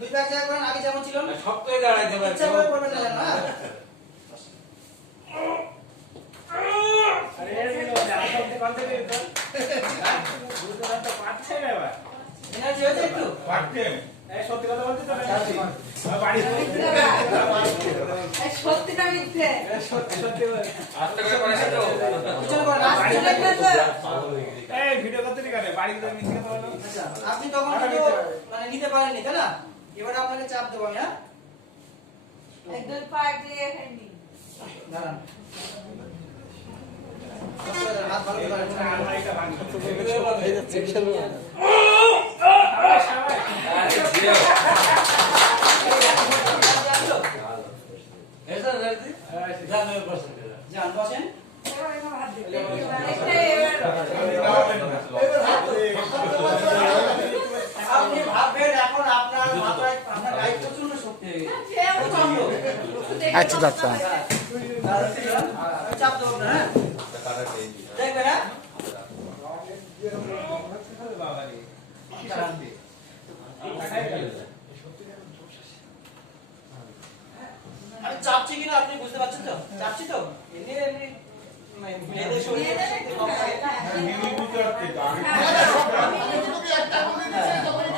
দুই ভাগ জায়গা করেন আগে যেমন ছিল শক্তই দাঁড়াইতে পারবে ইচ্ছা করে করবেন না না আরে এর গেল যারা সত্যি বলতে দিই তো বুঝতে তো পারছে না এবার এনার্জি হয়েছে একটু পারছে এই সত্যি কথা বলতে তো বাড়ি এই সত্যি না মিথ্যে সত্যি সত্যি আস্তে করে করে তো পিছনে করেন আজকে দেখবেন তো এই ভিডিও করতে নি কেন বাড়ি গিয়ে মিথ্যে কথা বলো আচ্ছা আপনি তখন কিন্তু মানে নিতে পারেননি তাই না এবারে আপনাকে চাপ দেব আমি হ্যাঁ একদম পার দিয়ে খাইনি দাঁড়ান হাত ভালো করে আর ভাইটা ভাঙ আরে জিও এসা নাকি জানো পারছেন যান বসেন এবার এখানে হাত দিতে আপনি ভাববেন এখন আপনার মাথায় আপনার গায়ে প্রচন্ড শক্তি হয়ে গেছে আচ্ছা আচ্ছা আমি চাপ দেবো না হ্যাঁ দেখবেন হ্যাঁ বাবা রে কি শান্তি আমি চাপছি কিনা আপনি বুঝতে পারছেন তো চাপছি তো এমনি এমনি মেয়েদের শরীরে শক্তি কম থাকে মিমি বুঝতে পারছি তো আমি আমি